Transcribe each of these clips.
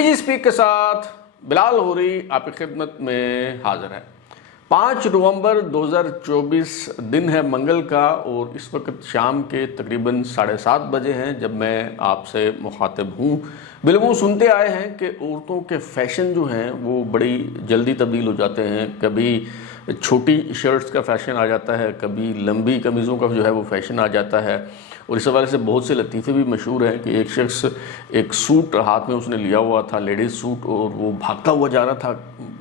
MPG speak کے ساتھ بلال ہوری آپ کی خدمت میں حاضر ہے۔ 5 نومبر 2024 دن ہے منگل کا، اور اس وقت شام کے تقریباً 7:30 بجے ہیں جب میں آپ سے مخاطب ہوں۔ بالکل سنتے آئے ہیں کہ عورتوں کے فیشن جو ہیں وہ بڑی جلدی تبدیل ہو جاتے ہیں۔ کبھی چھوٹی شرٹس کا فیشن آ جاتا ہے، کبھی لمبی قمیضوں کا جو ہے وہ فیشن آ جاتا ہے، اور اس حوالے سے بہت سے لطیفے بھی مشہور ہیں کہ ایک شخص ایک سوٹ ہاتھ میں اس نے لیا ہوا تھا، لیڈیز سوٹ، اور وہ بھاگتا ہوا جا رہا تھا،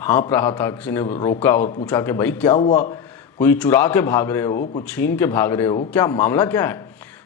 ہانپ رہا تھا۔ کسی نے روکا اور پوچھا کہ بھائی کیا ہوا، کوئی چرا کے بھاگ رہے ہو، کوئی چھین کے بھاگ رہے ہو، کیا معاملہ کیا ہے؟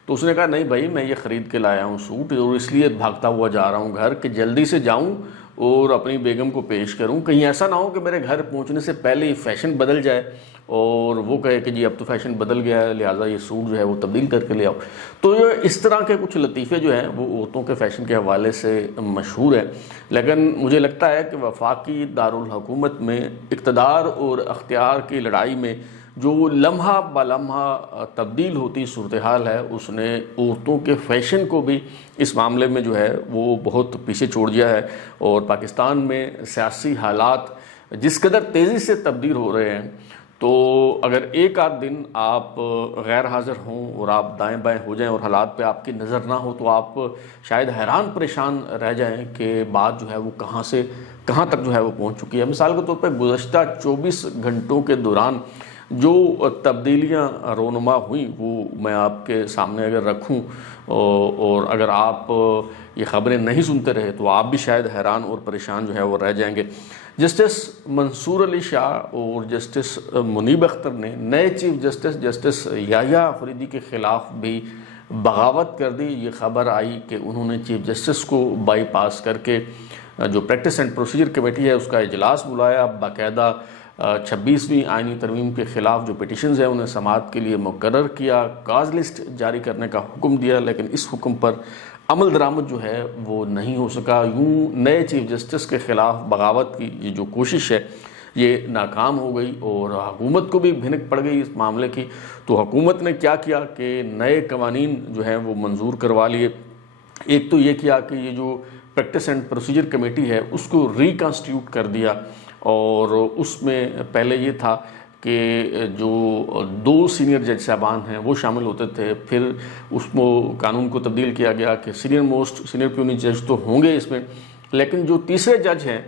تو اس نے کہا نہیں بھائی میں یہ خرید کے لایا ہوں سوٹ، اور اس لیے بھاگتا ہوا جا رہا ہوں گھر کہ جلدی سے جاؤں اور اپنی بیگم کو پیش کروں، کہیں ایسا نہ ہو کہ میرے گھر پہنچنے سے پہلے ہی فیشن بدل جائے اور وہ کہے کہ جی اب تو فیشن بدل گیا ہے لہٰذا یہ سوٹ جو ہے وہ تبدیل کر کے لے آؤ۔ تو اس طرح کے کچھ لطیفے جو ہیں وہ عورتوں کے فیشن کے حوالے سے مشہور ہیں، لیکن مجھے لگتا ہے کہ وفاقی دارالحکومت میں اقتدار اور اختیار کی لڑائی میں جو لمحہ بلمحہ تبدیل ہوتی صورتحال ہے، اس نے عورتوں کے فیشن کو بھی اس معاملے میں جو ہے وہ بہت پیچھے چھوڑ دیا ہے، اور پاکستان میں سیاسی حالات جس قدر تیزی سے تبدیل ہو رہے ہیں، تو اگر ایک آدھ دن آپ غیر حاضر ہوں اور آپ دائیں بائیں ہو جائیں اور حالات پہ آپ کی نظر نہ ہو تو آپ شاید حیران پریشان رہ جائیں کہ بات جو ہے وہ کہاں سے کہاں تک جو ہے وہ پہنچ چکی ہے۔ مثال کے طور پہ گزشتہ 24 گھنٹوں کے دوران جو تبدیلیاں رونما ہوئیں وہ میں آپ کے سامنے اگر رکھوں، اور اگر آپ یہ خبریں نہیں سنتے رہے تو آپ بھی شاید حیران اور پریشان جو ہے وہ رہ جائیں گے۔ جسٹس منصور علی شاہ اور جسٹس منیب اختر نے نئے چیف جسٹس یحییٰ آفریدی کے خلاف بھی بغاوت کر دی۔ یہ خبر آئی کہ انہوں نے چیف جسٹس کو بائی پاس کر کے جو پریکٹس اینڈ پروسیجر کمیٹی ہے اس کا اجلاس بلایا، باقاعدہ 26ویں آئینی ترمیم کے خلاف جو پیٹیشنز ہیں انہیں سماعت کے لیے مقرر کیا، کاز لسٹ جاری کرنے کا حکم دیا، لیکن اس حکم پر عمل درآمد جو ہے وہ نہیں ہو سکا۔ یوں نئے چیف جسٹس کے خلاف بغاوت کی یہ جو کوشش ہے یہ ناکام ہو گئی، اور حکومت کو بھی بھنک پڑ گئی اس معاملے کی۔ تو حکومت نے کیا کیا کہ نئے قوانین جو ہیں وہ منظور کروا لیے۔ ایک تو یہ کیا کہ یہ جو پریکٹس اینڈ پروسیجر کمیٹی ہے اس کو ریکنسٹیٹیوٹ کر دیا، اور اس میں پہلے یہ تھا کہ جو 2 سینئر جج صاحبان ہیں وہ شامل ہوتے تھے، پھر اس کو قانون کو تبدیل کیا گیا کہ سینئر پیونی جج تو ہوں گے اس میں، لیکن جو تیسرے جج ہیں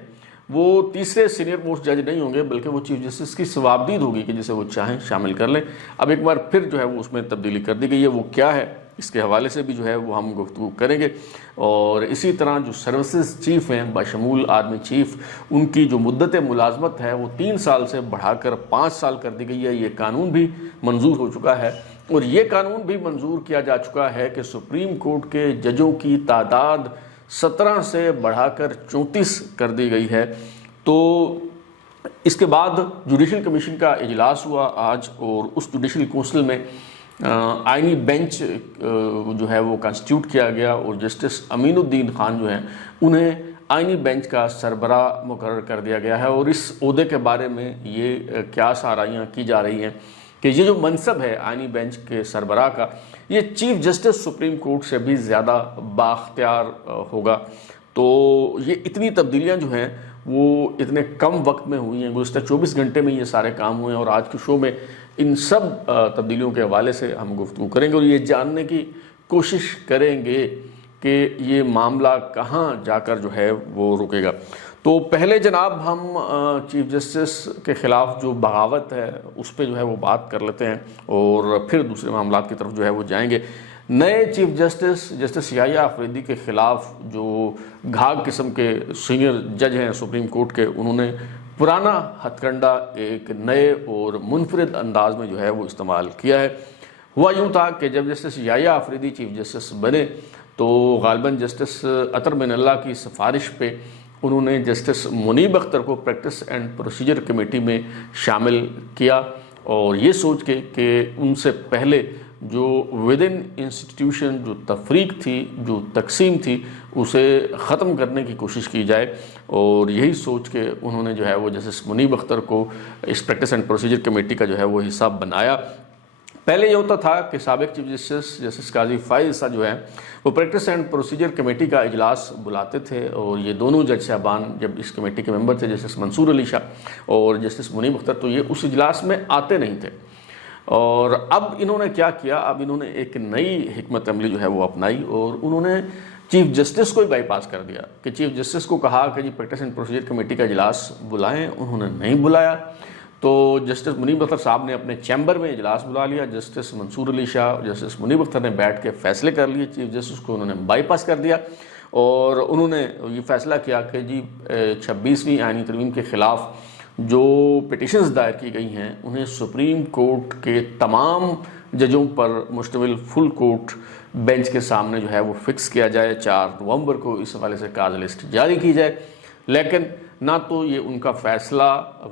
وہ تیسرے سینئر موسٹ جج نہیں ہوں گے بلکہ وہ چیف جسٹس کی ثوابدید ہوگی کہ جسے وہ چاہیں شامل کر لیں۔ اب ایک بار پھر جو ہے وہ اس میں تبدیلی کر دی گئی ہے، وہ کیا ہے اس کے حوالے سے بھی جو ہے وہ ہم گفتگو کریں گے۔ اور اسی طرح جو سروسز چیف ہیں بشمول آرمی چیف، ان کی جو مدت ملازمت ہے وہ 3 سال سے بڑھا کر 5 سال کر دی گئی ہے۔ یہ قانون بھی منظور ہو چکا ہے، اور یہ قانون بھی منظور کیا جا چکا ہے کہ سپریم کورٹ کے ججوں کی تعداد 17 سے بڑھا کر 34 کر دی گئی ہے۔ تو اس کے بعد جوڈیشل کمیشن کا اجلاس ہوا آج، اور اس جوڈیشل کونسل میں آئینی بینچ جو ہے وہ کنسٹیٹیوٹ کیا گیا، اور جسٹس امین الدین خان جو ہیں انہیں آئینی بینچ کا سربراہ مقرر کر دیا گیا ہے۔ اور اس عہدے کے بارے میں یہ کیا آرائیاں کی جا رہی ہیں کہ یہ جو منصب ہے آئینی بینچ کے سربراہ کا، یہ چیف جسٹس سپریم کورٹ سے بھی زیادہ بااختیار ہوگا۔ تو یہ اتنی تبدیلیاں جو ہیں وہ اتنے کم وقت میں ہوئی ہیں، گزشتہ 24 گھنٹے میں یہ سارے کام ہوئے ہیں، اور آج کے شو میں ان سب تبدیلیوں کے حوالے سے ہم گفتگو کریں گے اور یہ جاننے کی کوشش کریں گے کہ یہ معاملہ کہاں جا کر جو ہے وہ رکے گا۔ تو پہلے جناب ہم چیف جسٹس کے خلاف جو بغاوت ہے اس پہ جو ہے وہ بات کر لیتے ہیں، اور پھر دوسرے معاملات کی طرف جو ہے وہ جائیں گے۔ نئے چیف جسٹس یحییٰ آفریدی کے خلاف جو گھاگ قسم کے سینئر جج ہیں سپریم کورٹ کے، انہوں نے پرانا ہتھ کنڈا ایک نئے اور منفرد انداز میں جو ہے وہ استعمال کیا ہے۔ ہوا یوں تھا کہ جب جسٹس یحییٰ آفریدی چیف جسٹس بنے تو غالباً جسٹس اطہر بن اللہ کی سفارش پہ انہوں نے جسٹس منیب اختر کو پریکٹس اینڈ پروسیجر کمیٹی میں شامل کیا، اور یہ سوچ کے کہ ان سے پہلے جو ود ان انسٹیٹیوشن جو تفریق تھی، جو تقسیم تھی، اسے ختم کرنے کی کوشش کی جائے، اور یہی سوچ کے انہوں نے جو ہے وہ جسٹس منیب اختر کو اس پریکٹس اینڈ پروسیجر کمیٹی کا جو ہے وہ حصہ بنایا۔ پہلے یہ ہوتا تھا کہ سابق چیف جسٹس قاضی فائز عیسیٰ جو ہے وہ پریکٹس اینڈ پروسیجر کمیٹی کا اجلاس بلاتے تھے، اور یہ دونوں جج صاحبان جب اس کمیٹی کے ممبر تھے، جسٹس منصور علی شاہ اور جسٹس منیب اختر، تو یہ اس اجلاس میں آتے نہیں تھے۔ اور اب انہوں نے کیا کیا، اب انہوں نے ایک نئی حکمت عملی جو ہے وہ اپنائی، اور انہوں نے چیف جسٹس کو ہی بائی پاس کر دیا کہ چیف جسٹس کو کہا کہ جی پریکٹس اینڈ پروسیجر کمیٹی کا اجلاس بلائیں، انہوں نے نہیں بلایا۔ تو جسٹس منیب اختر صاحب نے اپنے چیمبر میں اجلاس بلا لیا، جسٹس منصور علی شاہ جسٹس منیب اختر نے بیٹھ کے فیصلے کر لیے، چیف جسٹس کو انہوں نے بائی پاس کر دیا، اور انہوں نے یہ فیصلہ کیا کہ جی 26ویں آئینی ترمیم کے خلاف جو پٹیشنز دائر کی گئی ہیں انہیں سپریم کورٹ کے تمام ججوں پر مشتمل فل کورٹ بینچ کے سامنے جو ہے وہ فکس کیا جائے، 4 نومبر کو اس حوالے سے کاز لسٹ جاری کی جائے۔ لیکن نہ تو یہ ان کا فیصلہ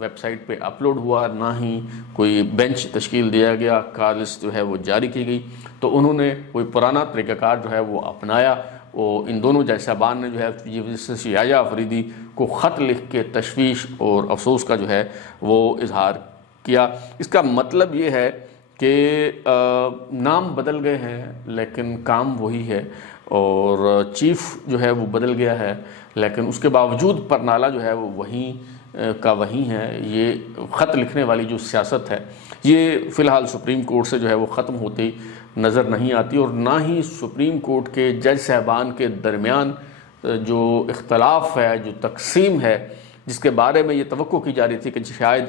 ویب سائٹ پہ اپلوڈ ہوا، نہ ہی کوئی بینچ تشکیل دیا گیا، کاز لسٹ جو ہے وہ جاری کی گئی۔ تو انہوں نے کوئی پرانا طریقہ کار جو ہے وہ اپنایا، اور ان دونوں جج صاحبان نے جو ہے چیف جسٹس یحییٰ آفریدی کو خط لکھ کے تشویش اور افسوس کا جو ہے وہ اظہار کیا۔ اس کا مطلب یہ ہے کہ نام بدل گئے ہیں لیکن کام وہی ہے، اور چیف جو ہے وہ بدل گیا ہے لیکن اس کے باوجود پرنالہ جو ہے وہ وہیں کا وہیں ہے۔ یہ خط لکھنے والی جو سیاست ہے یہ فی الحال سپریم کورٹ سے جو ہے وہ ختم ہوتی نظر نہیں آتی، اور نہ ہی سپریم کورٹ کے جج صاحبان کے درمیان جو اختلاف ہے، جو تقسیم ہے، جس کے بارے میں یہ توقع کی جا رہی تھی کہ شاید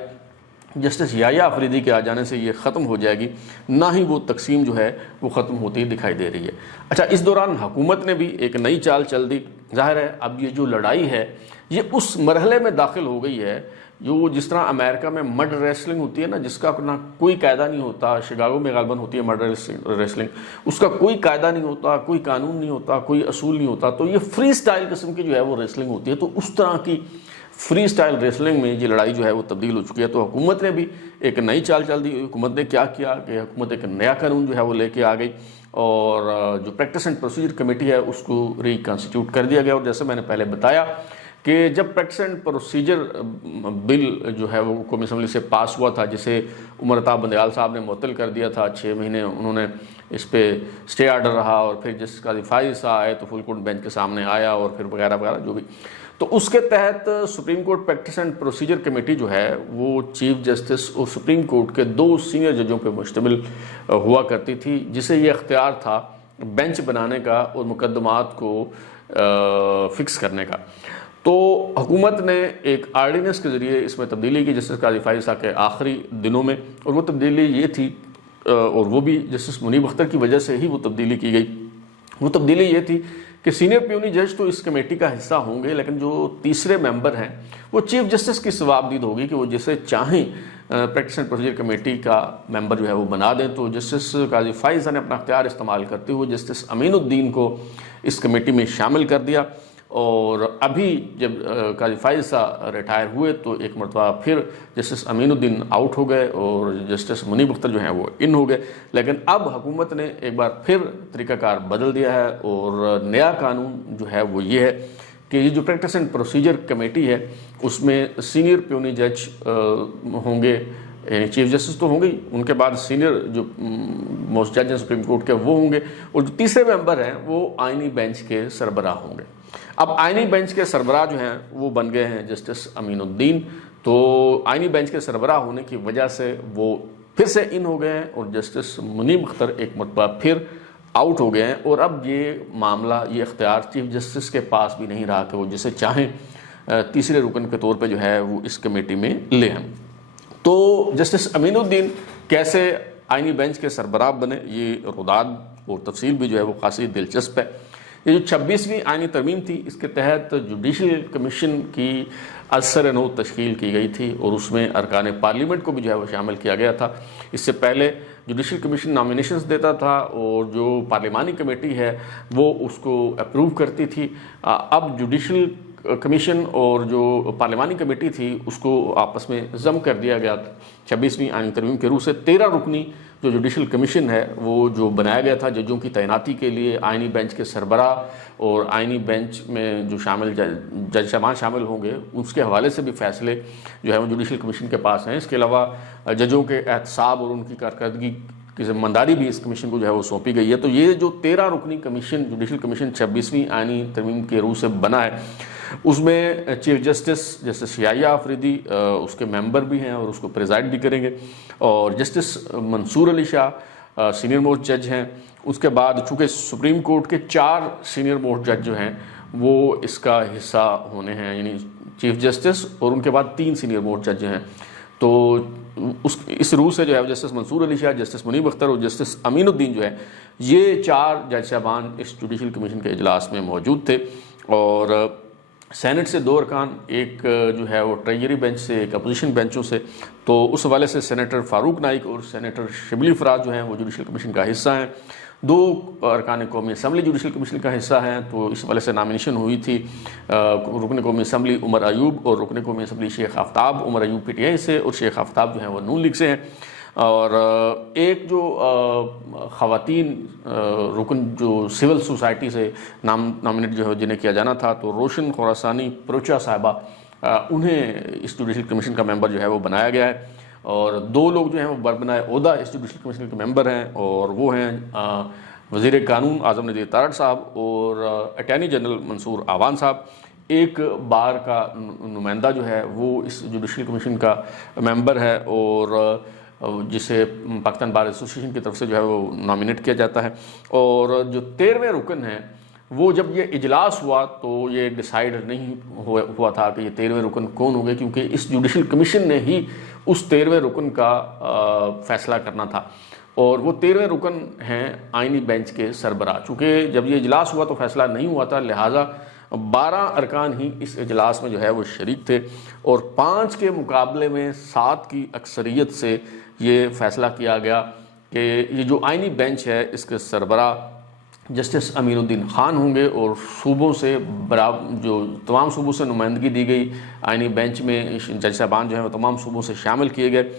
جسٹس یحییٰ آفریدی کے آ جانے سے یہ ختم ہو جائے گی، نہ ہی وہ تقسیم جو ہے وہ ختم ہوتی دکھائی دے رہی ہے۔ اچھا، اس دوران حکومت نے بھی ایک نئی چال چل دی۔ ظاہر ہے اب یہ جو لڑائی ہے یہ اس مرحلے میں داخل ہو گئی ہے جو جس طرح امریکہ میں مڈ ریسلنگ ہوتی ہے نا، جس کا نہ کوئی قاعدہ نہیں ہوتا، شکاگو میں غالباً ہوتی ہے مڈ ریسلنگ، اس کا کوئی قاعدہ نہیں ہوتا، کوئی قانون نہیں ہوتا، کوئی اصول نہیں ہوتا، تو یہ فری سٹائل قسم کی جو ہے وہ ریسلنگ ہوتی ہے۔ تو اس طرح کی فری سٹائل ریسلنگ میں یہ لڑائی جو ہے وہ تبدیل ہو چکی ہے۔ تو حکومت نے بھی ایک نئی چال چل دی۔ حکومت نے کیا کیا کہ حکومت ایک نیا قانون جو ہے وہ لے کے آ گئی، اور جو پریکٹس اینڈ پروسیجر کمیٹی ہے اس کو ری کانسٹیٹیوٹ کر دیا گیا۔ اور جیسے میں نے پہلے بتایا کہ جب پریکٹس اینڈ پروسیجر بل جو ہے وہ قومی اسمبلی سے پاس ہوا تھا، جسے عمر عطا بندیال صاحب نے معطل کر دیا تھا، 6 مہینے انہوں نے اس پہ اسٹے آرڈر رہا، اور پھر جسٹس قاضی فائز عیسیٰ آئے تو فل کورٹ بینچ کے سامنے آیا، اور پھر وغیرہ وغیرہ جو بھی، تو اس کے تحت supreme court practice and procedure committee جو ہے وہ چیف جسٹس اور سپریم کورٹ کے 2 سینئر ججوں پہ مشتمل ہوا کرتی تھی، جسے یہ اختیار تھا بینچ بنانے کا اور مقدمات کو فکس کرنے کا۔ تو حکومت نے ایک آرڈیننس کے ذریعے اس میں تبدیلی کی جسٹس قاضی فائز عیسیٰ کے آخری دنوں میں، اور وہ تبدیلی یہ تھی، اور وہ بھی جسٹس منیب اختر کی وجہ سے ہی وہ تبدیلی کی گئی، وہ تبدیلی یہ تھی کہ سینئر پیونی جج تو اس کمیٹی کا حصہ ہوں گے، لیکن جو تیسرے ممبر ہیں وہ چیف جسٹس کی ثوابدید ہوگی کہ وہ جسے چاہیں پریکٹس اینڈ پروسیجر کمیٹی کا ممبر جو ہے وہ بنا دیں۔ تو جسٹس قاضی فائز عیسیٰ نے اپنا اختیار استعمال کرتے ہوئے جسٹس امین الدین کو اس کمیٹی میں شامل کر دیا، اور ابھی جب قاضی فائز عیسیٰ ریٹائر ہوئے تو ایک مرتبہ پھر جسٹس امین الدین آؤٹ ہو گئے اور جسٹس منیب اختر جو ہیں وہ ان ہو گئے۔ لیکن اب حکومت نے ایک بار پھر طریقہ کار بدل دیا ہے، اور نیا قانون جو ہے وہ یہ ہے کہ یہ جو پریکٹس اینڈ پروسیجر کمیٹی ہے اس میں سینئر پیونی جج ہوں گے، یعنی چیف جسٹس تو ہوں گے، ان کے بعد سینئر جو موسٹ جج ہیں سپریم کورٹ کے وہ ہوں گے، اور جو تیسرے ممبر ہیں وہ آئینی بینچ کے سربراہ ہوں گے۔ اب آئینی بینچ کے سربراہ جو ہیں وہ بن گئے ہیں جسٹس امین الدین، تو آئینی بینچ کے سربراہ ہونے کی وجہ سے وہ پھر سے ان ہو گئے ہیں، اور جسٹس منیب اختر ایک مرتبہ پھر آؤٹ ہو گئے ہیں، اور اب یہ معاملہ، یہ اختیار چیف جسٹس کے پاس بھی نہیں رہا کہ وہ جسے چاہیں تیسرے رکن کے طور پہ جو ہے وہ اس کمیٹی میں لے آئیں۔ تو جسٹس امین الدین کیسے آئینی بینچ کے سربراہ بنے، یہ روداد اور تفصیل بھی جو ہے وہ خاصی دلچسپ ہے۔ یہ جو 26ویں آئینی ترمیم تھی اس کے تحت جوڈیشل کمیشن کی اثر نو تشکیل کی گئی تھی، اور اس میں ارکان پارلیمنٹ کو بھی جو ہے وہ شامل کیا گیا تھا۔ اس سے پہلے جوڈیشل کمیشن نامینیشنز دیتا تھا، اور جو پارلیمانی کمیٹی ہے وہ اس کو اپروو کرتی تھی۔ اب جوڈیشل کمیشن اور جو پارلیمانی کمیٹی تھی اس کو آپس میں ضم کر دیا گیا تھا 26ویں آئینی ترمیم کے روح سے۔ 13 رکنی جو جوڈیشل کمیشن ہے وہ جو بنایا گیا تھا ججوں کی تعیناتی کے لیے، آئینی بینچ کے سربراہ اور آئینی بینچ میں جو شامل جج صاحبان شامل ہوں گے اس کے حوالے سے بھی فیصلے جو ہے وہ جوڈیشل کمیشن کے پاس ہیں۔ اس کے علاوہ ججوں کے احتساب اور ان کی کارکردگی کی ذمہ داری بھی اس کمیشن کو جو ہے وہ سونپی گئی ہے۔ تو یہ جو 13 رکنی کمیشن جوڈیشل کمیشن 26ویں آئینی ترمیم کے روح سے بنا ہے، اس میں چیف جسٹس یحییٰ آفریدی اس کے ممبر بھی ہیں اور اس کو پریزائڈ بھی کریں گے، اور جسٹس منصور علی شاہ سینئر موسٹ جج ہیں۔ اس کے بعد چونکہ سپریم کورٹ کے 4 سینئر موسٹ جج جو ہیں وہ اس کا حصہ ہونے ہیں، یعنی چیف جسٹس اور ان کے بعد 3 سینئر موسٹ جج ہیں۔ تو اس روح سے جو ہے جسٹس منصور علی شاہ، جسٹس منیب اختر اور جسٹس امین الدین جو ہے، یہ 4 جج صاحبان اس جوڈیشل کمیشن کے اجلاس میں موجود تھے، اور سینٹ سے 2 ارکان، ایک جو ہے وہ ٹریجری بینچ سے، ایک اپوزیشن بینچوں سے۔ تو اس حوالے سے سینیٹر فاروق نائک اور سینیٹر شبلی فراز جو ہیں وہ جوڈیشل کمیشن کا حصہ ہیں۔ 2 ارکان قومی اسمبلی جوڈیشل کمیشن کا حصہ ہیں، تو اس حوالے سے نامینیشن ہوئی تھی رکن قومی اسمبلی عمر ایوب اور رکن قومی اسمبلی شیخ آفتاب، عمر ایوب PTI سے اور شیخ آفتاب جو ہیں وہ نون لیگ سے ہیں۔ اور ایک جو خواتین رکن جو سول سوسائٹی سے نامنیٹ جو ہے جنہیں کیا جانا تھا، تو روشن خوراسانی پروچا صاحبہ، انہیں اس جوڈیشل کمیشن کا ممبر جو ہے وہ بنایا گیا ہے، اور 2 لوگ جو ہیں وہ بربنائے عہدہ اس جوڈیشل کمیشن کے ممبر ہیں، اور وہ ہیں وزیر قانون اعظم ندیر تارڑ صاحب اور اٹارنی جنرل منصور آوان صاحب۔ ایک بار کا نمائندہ جو ہے وہ اس جوڈیشل کمیشن کا ممبر ہے، اور جسے پاکستان بار ایسوسیشن کی طرف سے جو ہے وہ نامینیٹ کیا جاتا ہے۔ اور جو 13ویں رکن ہیں وہ جب یہ اجلاس ہوا تو یہ ڈیسائیڈ نہیں ہوا تھا کہ یہ 13ویں رکن کون ہوں گے، کیونکہ اس جوڈیشل کمیشن نے ہی اس 13ویں رکن کا فیصلہ کرنا تھا، اور وہ 13ویں رکن ہیں آئینی بینچ کے سربراہ۔ چونکہ جب یہ اجلاس ہوا تو فیصلہ نہیں ہوا تھا، لہٰذا 12 ارکان ہی اس اجلاس میں جو ہے وہ شریک تھے، اور 5 کے مقابلے میں 7 کی اکثریت سے یہ فیصلہ کیا گیا کہ یہ جو آئینی بینچ ہے اس کے سربراہ جسٹس امین الدین خان ہوں گے، اور صوبوں سے جو تمام صوبوں سے نمائندگی دی گئی آئینی بینچ میں، جج صاحبان جو ہیں وہ تمام صوبوں سے شامل کیے گئے۔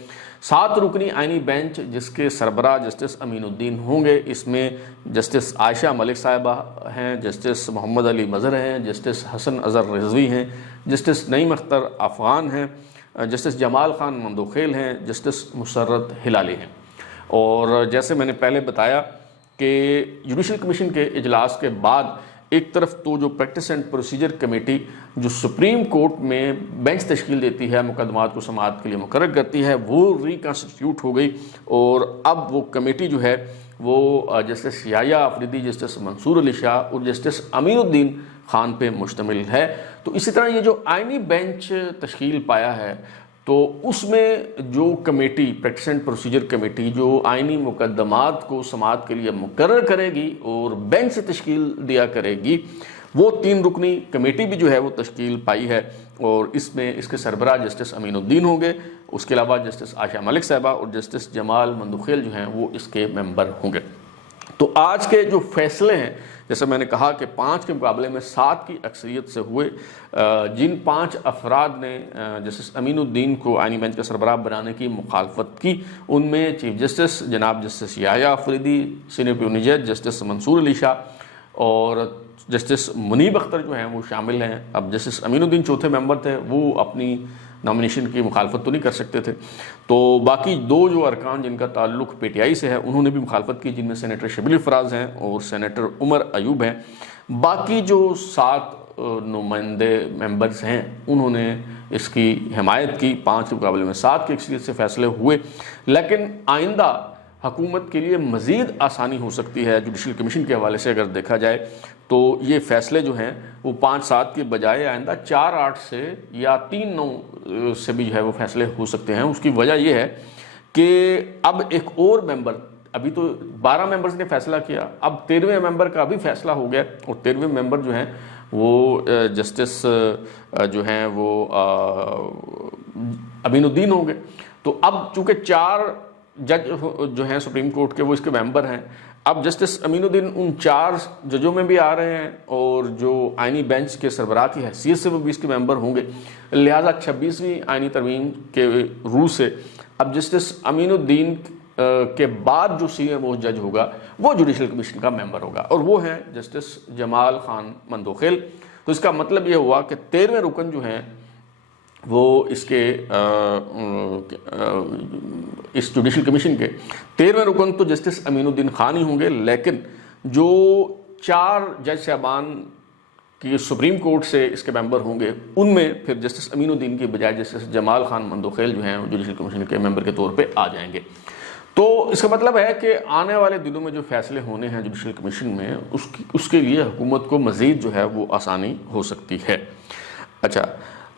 7 رکنی آئینی بینچ جس کے سربراہ جسٹس امین الدین ہوں گے، اس میں جسٹس عائشہ ملک صاحبہ ہیں، جسٹس محمد علی مظہر ہیں، جسٹس حسن اظہر رضوی ہیں، جسٹس نعیم اختر افغان ہیں، جسٹس جمال خان مندوخیل ہیں، جسٹس مسرت ہلالی ہیں۔ اور جیسے میں نے پہلے بتایا کہ جوڈیشل کمیشن کے اجلاس کے بعد ایک طرف تو جو پریکٹس اینڈ پروسیجر کمیٹی جو سپریم کورٹ میں بینچ تشکیل دیتی ہے، مقدمات کو سماعت کے لیے مقرر کرتی ہے، وہ ریکنسٹیٹیوٹ ہو گئی، اور اب وہ کمیٹی جو ہے وہ جسٹس یحییٰ آفریدی، جسٹس منصور علی شاہ اور جسٹس امین الدین خان پہ مشتمل ہے۔ تو اسی طرح یہ جو آئینی بینچ تشکیل پایا ہے، تو اس میں جو committee practice and procedure committee جو آئینی مقدمات کو سماعت کے لیے مقرر کرے گی اور بینچ سے تشکیل دیا کرے گی، وہ 3 رکنی کمیٹی بھی جو ہے وہ تشکیل پائی ہے، اور اس میں اس کے سربراہ جسٹس امین الدین ہوں گے، اس کے علاوہ جسٹس عائشہ ملک صاحبہ اور جسٹس جمال مندوخیل جو ہیں وہ اس کے ممبر ہوں گے۔ تو آج کے جو فیصلے ہیں، جیسے میں نے کہا کہ 5 کے مقابلے میں 7 کی اکثریت سے ہوئے، جن 5 افراد نے جسٹس امین الدین کو آئینی بینچ کا سربراہ بنانے کی مخالفت کی، ان میں چیف جسٹس جناب جسٹس یحییٰ آفریدی، سینئر پیونی جج جسٹس منصور علی شاہ اور جسٹس منیب اختر جو ہیں وہ شامل ہیں۔ اب جسٹس امین الدین چوتھے ممبر تھے، وہ اپنی نامینیشن کی مخالفت تو نہیں کر سکتے تھے، تو باقی 2 جو ارکان جن کا تعلق PTI سے ہے انہوں نے بھی مخالفت کی، جن میں سینیٹر شبلی فراز ہیں اور سینیٹر عمر ایوب ہیں۔ باقی جو 7 نمائندے ممبرز ہیں انہوں نے اس کی حمایت کی، 5 کے مقابلے میں 7 کی اکثریت سے فیصلے ہوئے۔ لیکن آئندہ حکومت کے لیے مزید آسانی ہو سکتی ہے جوڈیشل کمیشن کے حوالے سے اگر دیکھا جائے تو یہ فیصلے جو ہیں وہ 5-7 کے بجائے آئندہ 4-8 سے یا 3-9 سے بھی جو ہے وہ فیصلے ہو سکتے ہیں۔ اس کی وجہ یہ ہے کہ اب ایک اور ممبر، ابھی تو 12 ممبرز نے فیصلہ کیا، اب 13ویں ممبر کا بھی فیصلہ ہو گیا، اور 13ویں ممبر جو ہیں وہ جسٹس جو ہیں وہ امین الدین ہوں گے۔ تو اب چونکہ 4 جج جو ہیں سپریم کورٹ کے وہ اس کے ممبر ہیں، اب جسٹس امین الدین ان 4 ججوں میں بھی آ رہے ہیں، اور جو آئینی بینچ کے سربراہ کی حیثیت سے وہ بھی اس کے ممبر ہوں گے، لہٰذا 26ویں آئینی ترمیم کے روح سے اب جسٹس امین الدین کے بعد جو سینئر موسٹ جج ہوگا وہ جوڈیشل کمیشن کا ممبر ہوگا، اور وہ ہیں جسٹس جمال خان مندوخیل۔ تو اس کا مطلب یہ ہوا کہ 13ویں رکن جو ہیں وہ اس کے اس جوڈیشل کمیشن کے 13ویں رکن تو جسٹس امین الدین خان ہی ہوں گے، لیکن جو 4 جج صاحبان کی سپریم کورٹ سے اس کے ممبر ہوں گے، ان میں پھر جسٹس امین الدین کی بجائے جسٹس جمال خان مندوخیل جو ہیں جوڈیشل کمیشن کے ممبر کے طور پہ آ جائیں گے۔ تو اس کا مطلب ہے کہ آنے والے دنوں میں جو فیصلے ہونے ہیں جوڈیشل کمیشن میں، اس کے لیے حکومت کو مزید جو ہے وہ آسانی ہو سکتی ہے۔ اچھا،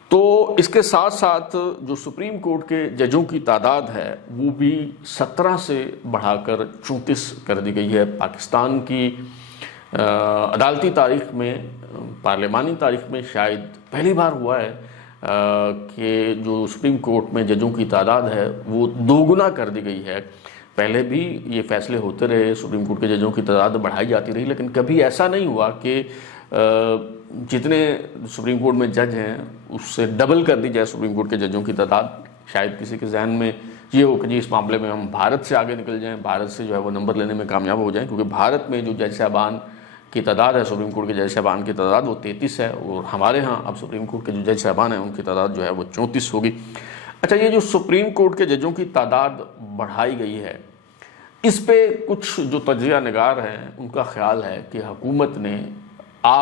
تو اس کے ساتھ ساتھ جو سپریم کورٹ کے ججوں کی تعداد ہے وہ بھی 17 سے بڑھا کر 34 کر دی گئی ہے۔ پاکستان کی عدالتی تاریخ میں، پارلیمانی تاریخ میں شاید پہلی بار ہوا ہے کہ جو سپریم کورٹ میں ججوں کی تعداد ہے وہ 2 گنا کر دی گئی ہے۔ پہلے بھی یہ فیصلے ہوتے رہے، سپریم کورٹ کے ججوں کی تعداد بڑھائی جاتی رہی، لیکن کبھی ایسا نہیں ہوا کہ جتنے سپریم کورٹ میں جج ہیں اس سے ڈبل کر دی جائے سپریم کورٹ کے ججوں کی تعداد۔ شاید کسی کے ذہن میں یہ ہو کہ جی اس معاملے میں ہم بھارت سے آگے نکل جائیں، بھارت سے جو ہے وہ نمبر لینے میں کامیاب ہو جائیں، کیونکہ بھارت میں جو جج صاحبان کی تعداد ہے، سپریم کورٹ کے جج صاحبان کی تعداد وہ 33 ہے، اور ہمارے ہاں اب سپریم کورٹ کے جو جج صاحبان ہیں ان کی تعداد جو ہے وہ 34 ہوگی۔ اچھا، یہ جو سپریم کورٹ کے ججوں کی تعداد بڑھائی گئی ہے، اس پہ کچھ جو تجزیہ نگار ہیں ان کا خیال ہے کہ حکومت نے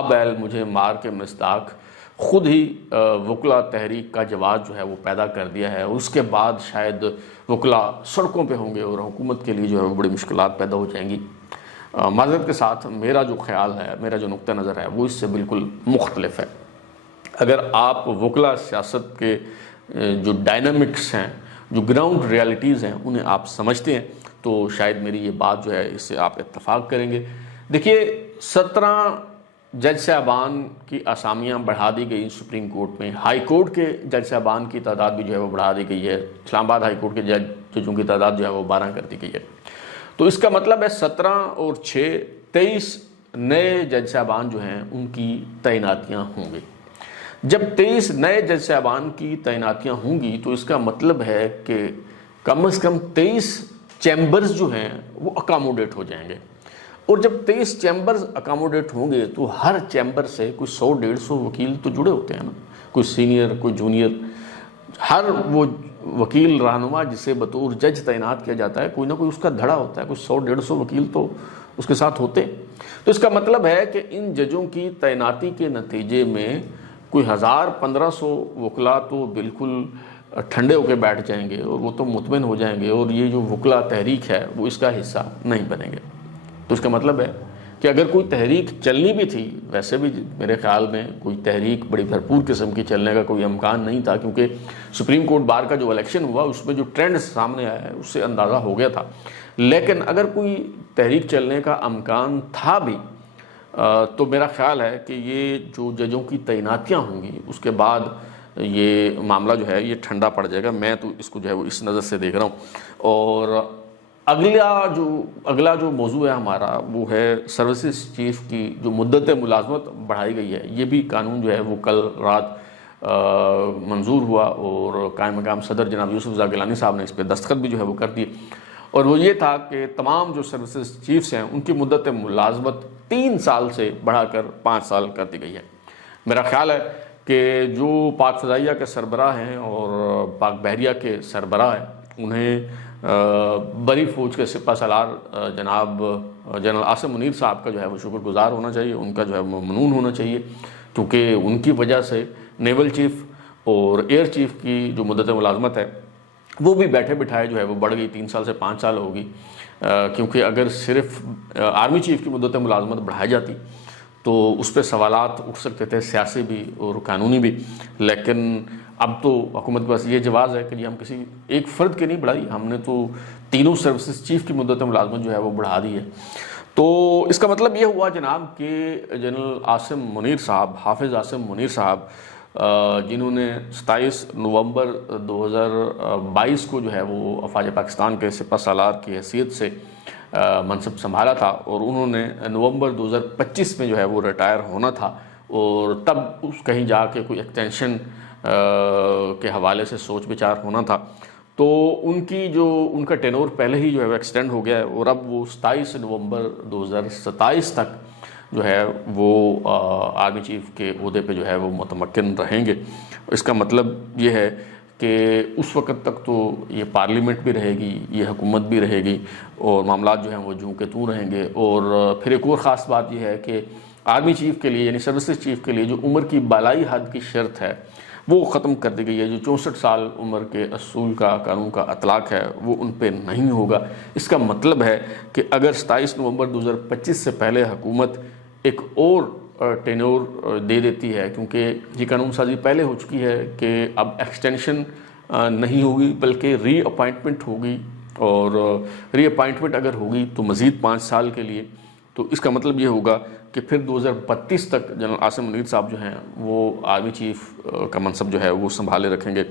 بیل مجھے مار کے مصداق خود ہی وکلا تحریک کا جواز جو ہے وہ پیدا کر دیا ہے، اور اس کے بعد شاید وکلا سڑکوں پہ ہوں گے اور حکومت کے لیے جو ہے وہ بڑی مشکلات پیدا ہو جائیں گی۔ معذرت کے ساتھ میرا جو خیال ہے، میرا جو نقطہ نظر ہے وہ اس سے بالکل مختلف ہے۔ اگر آپ وکلا سیاست کے جو ڈائنامکس ہیں، جو گراؤنڈ ریالٹیز ہیں انہیں آپ سمجھتے ہیں تو شاید میری یہ بات جو ہے اس سے آپ اتفاق کریں گے۔ دیکھیے، 17 جج صاحبان کی اسامیاں بڑھا دی گئی سپریم کورٹ میں، ہائی کورٹ کے جج صاحبان کی تعداد بھی جو ہے وہ بڑھا دی گئی ہے، اسلام آباد ہائی کورٹ کے ججوں کی تعداد جو ہے وہ 12 کر دی گئی ہے۔ تو اس کا مطلب ہے 17 اور 6 23 نئے جج صاحبان جو ہیں ان کی تعیناتیاں ہوں گی۔ جب 23 نئے جج صاحبان کی تعیناتیاں ہوں گی تو اس کا مطلب ہے کہ کم از کم 23 چیمبرز جو ہیں وہ اکاموڈیٹ ہو جائیں گے، اور جب 23 چیمبرز اکاموڈیٹ ہوں گے تو ہر چیمبر سے کوئی 100-150 وکیل تو جڑے ہوتے ہیں نا، کوئی سینئر کوئی جونیئر، ہر وہ وکیل رہنما جسے بطور جج تعینات کیا جاتا ہے کوئی نہ کوئی اس کا دھڑا ہوتا ہے، کوئی 100-150 وکیل تو اس کے ساتھ ہوتے ہیں۔ تو اس کا مطلب ہے کہ ان ججوں کی تعیناتی کے نتیجے میں کوئی 1000-1500 وکلا تو بالکل ٹھنڈے ہو کے بیٹھ جائیں گے، اور وہ تو مطمئن ہو جائیں گے، اور یہ جو وکلا تحریک ہے وہ اس کا حصہ نہیں بنیں گے۔ تو اس کا مطلب ہے کہ اگر کوئی تحریک چلنی بھی تھی، ویسے بھی میرے خیال میں کوئی تحریک بڑی بھرپور قسم کی چلنے کا کوئی امکان نہیں تھا، کیونکہ سپریم کورٹ بار کا جو الیکشن ہوا اس میں جو ٹرینڈ سامنے آیا ہے اس سے اندازہ ہو گیا تھا۔ لیکن اگر کوئی تحریک چلنے کا امکان تھا بھی تو میرا خیال ہے کہ یہ جو ججوں کی تعیناتیاں ہوں گی اس کے بعد یہ معاملہ جو ہے یہ ٹھنڈا پڑ جائے گا۔ میں تو اس کو جو ہے وہ اس نظر سے دیکھ رہا ہوں۔ اور اگلا جو موضوع ہے ہمارا وہ ہے سروسز چیف کی جو مدت ملازمت بڑھائی گئی ہے۔ یہ بھی قانون جو ہے وہ کل رات منظور ہوا، اور قائم مقام صدر جناب یوسف رضا گیلانی صاحب نے اس پہ دستخط بھی جو ہے وہ کر دیے، اور وہ یہ تھا کہ تمام جو سروسز چیفز ہیں ان کی مدت ملازمت 3 سال سے بڑھا کر 5 سال کر دی گئی ہے۔ میرا خیال ہے کہ جو پاک فضائیہ کے سربراہ ہیں اور پاک بحریہ کے سربراہ ہیں انہیں بری فوج کے سپہ سالار جناب جنرل عاصم منیر صاحب کا جو ہے وہ شکر گزار ہونا چاہیے، ان کا جو ہے وہ ممنون ہونا چاہیے، کیونکہ ان کی وجہ سے نیول چیف اور ایئر چیف کی جو مدت ملازمت ہے وہ بھی بیٹھے بٹھائے جو ہے وہ بڑھ گئی، 3 سال سے 5 سال ہوگی۔ کیونکہ اگر صرف آرمی چیف کی مدت ملازمت بڑھائی جاتی تو اس پہ سوالات اٹھ سکتے تھے، سیاسی بھی اور قانونی بھی، لیکن اب تو حکومت کے پاس یہ جواز ہے کہ جی ہم کسی ایک فرد کے نہیں بڑھائی، ہم نے تو تینوں سروسز چیف کی مدت ملازمت جو ہے وہ بڑھا دی ہے۔ تو اس کا مطلب یہ ہوا جناب کہ جنرل عاصم منیر صاحب، حافظ عاصم منیر صاحب، جنہوں نے 27 نومبر 2022 کو جو ہے وہ افواج پاکستان کے سپہ سالار کی حیثیت سے منصب سنبھالا تھا، اور انہوں نے نومبر 2025 میں جو ہے وہ ریٹائر ہونا تھا، اور تب اس کہیں جا کے کوئی ایکسٹینشن کے حوالے سے سوچ بچار ہونا تھا، تو ان کا ٹینور پہلے ہی جو ہے وہ ایکسٹینڈ ہو گیا ہے، اور اب وہ 27 نومبر 2027 تک جو ہے وہ آرمی چیف کے عہدے پہ جو ہے وہ متمکن رہیں گے۔ اس کا مطلب یہ ہے کہ اس وقت تک تو یہ پارلیمنٹ بھی رہے گی، یہ حکومت بھی رہے گی، اور معاملات جو ہیں وہ جوں کے توں رہیں گے۔ اور پھر ایک اور خاص بات یہ ہے کہ آرمی چیف کے لیے یعنی سروسز چیف کے لیے جو عمر کی بالائی حد کی شرط ہے وہ ختم کر دی گئی ہے۔ جو 64 سال عمر کے اصول کا قانون کا اطلاق ہے وہ ان پہ نہیں ہوگا۔ اس کا مطلب ہے کہ اگر 27 نومبر 2025 سے پہلے حکومت ایک اور ٹینور دے دیتی ہے، کیونکہ یہ قانون سازی پہلے ہو چکی ہے کہ اب ایکسٹینشن نہیں ہوگی بلکہ ری اپائنٹمنٹ ہوگی، اور ری اپائنٹمنٹ اگر ہوگی تو مزید 5 سال کے لیے، تو اس کا مطلب یہ ہوگا کہ پھر 2032 تک جنرل عاصم منیر صاحب جو ہیں وہ آرمی چیف کا منصب جو ہے وہ سنبھالے رکھیں گے۔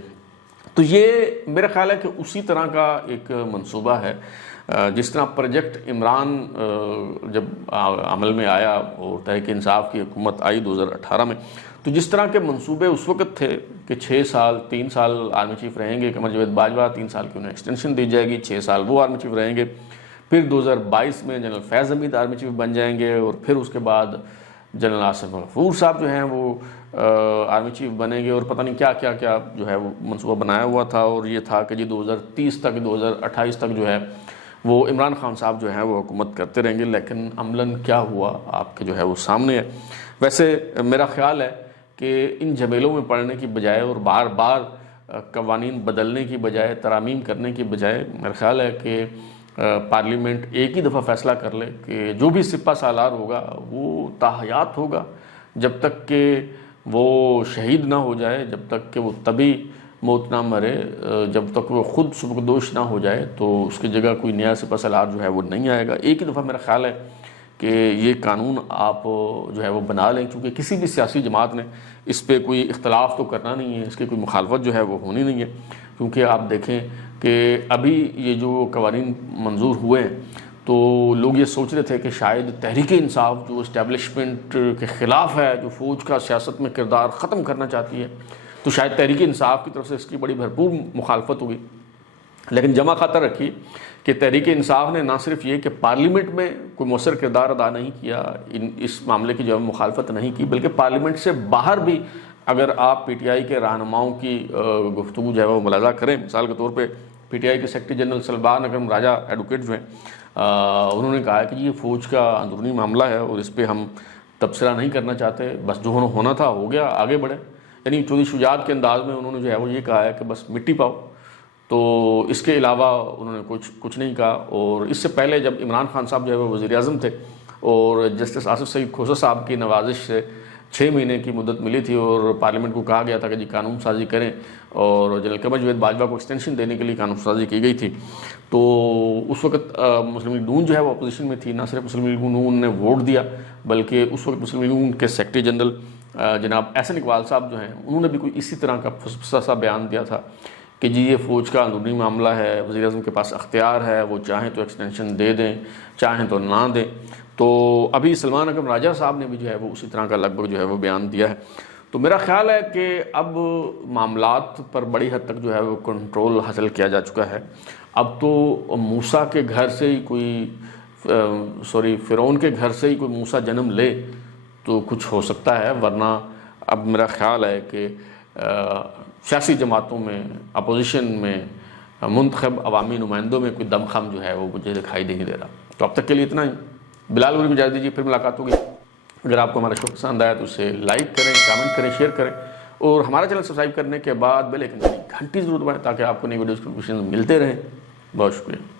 تو یہ میرا خیال ہے کہ اسی طرح کا ایک منصوبہ ہے جس طرح پروجیکٹ عمران جب عمل میں آیا اور تحریک انصاف کی حکومت آئی 2018 میں، تو جس طرح کے منصوبے اس وقت تھے کہ 6 سال 3 سال آرمی چیف رہیں گے قمر جاوید باجوہ، 3 سال کی انہیں ایکسٹینشن دی جائے گی، 6 سال وہ آرمی چیف رہیں گے، پھر 2022 میں جنرل فیض حمید آرمی چیف بن جائیں گے، اور پھر اس کے بعد جنرل آصف غفور صاحب جو ہیں وہ آرمی چیف بنیں گے، اور پتہ نہیں کیا کیا کیا جو ہے وہ منصوبہ بنایا ہوا تھا، اور یہ تھا کہ جی 2030 تک 2028 تک جو ہے وہ عمران خان صاحب جو ہیں وہ حکومت کرتے رہیں گے۔ لیکن عملاً کیا ہوا آپ کے جو ہے وہ سامنے ہے۔ ویسے میرا خیال ہے کہ ان جھمیلوں میں پڑنے کی بجائے اور بار بار قوانین بدلنے کی بجائے، ترامیم کرنے کی بجائے، میرا خیال ہے کہ پارلیمنٹ ایک ہی دفعہ فیصلہ کر لے کہ جو بھی سپہ سالار ہوگا وہ تاحیات ہوگا، جب تک کہ وہ شہید نہ ہو جائے، جب تک کہ وہ طبی موت نہ مرے، جب تک وہ خود سبکدوش نہ ہو جائے، تو اس کی جگہ کوئی نیا سپہ سالار جو ہے وہ نہیں آئے گا۔ ایک ہی دفعہ میرا خیال ہے کہ یہ قانون آپ جو ہے وہ بنا لیں، کیونکہ کسی بھی سیاسی جماعت نے اس پہ کوئی اختلاف تو کرنا نہیں ہے، اس کی کوئی مخالفت جو ہے وہ ہونی نہیں ہے، کیونکہ آپ دیکھیں کہ ابھی یہ جو قوانین منظور ہوئے ہیں تو لوگ یہ سوچ رہے تھے کہ شاید تحریک انصاف جو اسٹیبلشمنٹ کے خلاف ہے، جو فوج کا سیاست میں کردار ختم کرنا چاہتی ہے، تو شاید تحریک انصاف کی طرف سے اس کی بڑی بھرپور مخالفت ہوگی۔ لیکن جمع خاطر رکھی کہ تحریک انصاف نے نہ صرف یہ کہ پارلیمنٹ میں کوئی مؤثر کردار ادا نہیں کیا، اس معاملے کی جو مخالفت نہیں کی، بلکہ پارلیمنٹ سے باہر بھی اگر آپ پی ٹی آئی کے رہنماؤں کی گفتگو جو ہے وہ ملاحظہ کریں، مثال کے طور پہ پی ٹی آئی کے سیکرٹری جنرل سلمان اکرم راجہ ایڈوکیٹ جو ہیں، انہوں نے کہا کہ یہ فوج کا اندرونی معاملہ ہے اور اس پہ ہم تبصرہ نہیں کرنا چاہتے، بس جو ہونا تھا ہو گیا، آگے بڑھے۔ یعنی چودھری شجاعت کے انداز میں انہوں نے جو ہے وہ یہ کہا ہے کہ بس مٹی پاؤ، تو اس کے علاوہ انہوں نے کچھ نہیں کہا۔ اور اس سے پہلے جب عمران خان صاحب جو ہے وہ وزیر اعظم تھے اور جسٹس آصف سعید کھوسہ صاحب کی نوازش سے 6 مہینے کی مدت ملی تھی اور پارلیمنٹ کو کہا گیا تھا کہ جی قانون سازی کریں، اور جنرل قمر جاوید باجوہ کو ایکسٹینشن دینے کے لیے قانون سازی کی گئی تھی، تو اس وقت مسلم لیگ نون جو ہے وہ اپوزیشن میں تھی۔ نہ صرف مسلم لیگ نون نے ووٹ دیا بلکہ اس وقت مسلم لیگ نون کے سیکرٹری جنرل جناب احسن اقبال صاحب جو ہیں انہوں نے بھی کوئی اسی طرح کا پھسپھسا سا بیان دیا تھا کہ جی یہ فوج کا اندرونی معاملہ ہے، وزیر اعظم کے پاس اختیار ہے، وہ چاہیں تو ایکسٹینشن دے دیں، چاہیں تو نہ دیں۔ تو ابھی سلمان اکرم راجہ صاحب نے بھی جو ہے وہ اسی طرح کا لگ بھگ جو ہے وہ بیان دیا ہے۔ تو میرا خیال ہے کہ اب معاملات پر بڑی حد تک جو ہے وہ کنٹرول حاصل کیا جا چکا ہے۔ اب تو موسیٰ کے گھر سے ہی فرعون کے گھر سے ہی کوئی موسیٰ جنم لے تو کچھ ہو سکتا ہے، ورنہ اب میرا خیال ہے کہ سیاسی جماعتوں میں، اپوزیشن میں، منتخب عوامی نمائندوں میں کوئی دم خم جو ہے وہ مجھے دکھائی نہیں دے رہا۔ تو اب تک کے لیے اتنا ہی۔ بلال غوری کو اجازت دیجیے، پھر ملاقات ہوگی۔ اگر آپ کو ہمارا شو پسند آیا تو اسے لائک کریں، کامنٹ کریں، شیئر کریں، اور ہمارا چینل سبسکرائب کرنے کے بعد بیل آئیکن کی گھنٹی ضرور دبائیں تاکہ آپ کو نئی ویڈیوز کی نوٹیفیکیشن ملتے رہیں۔ بہت شکریہ۔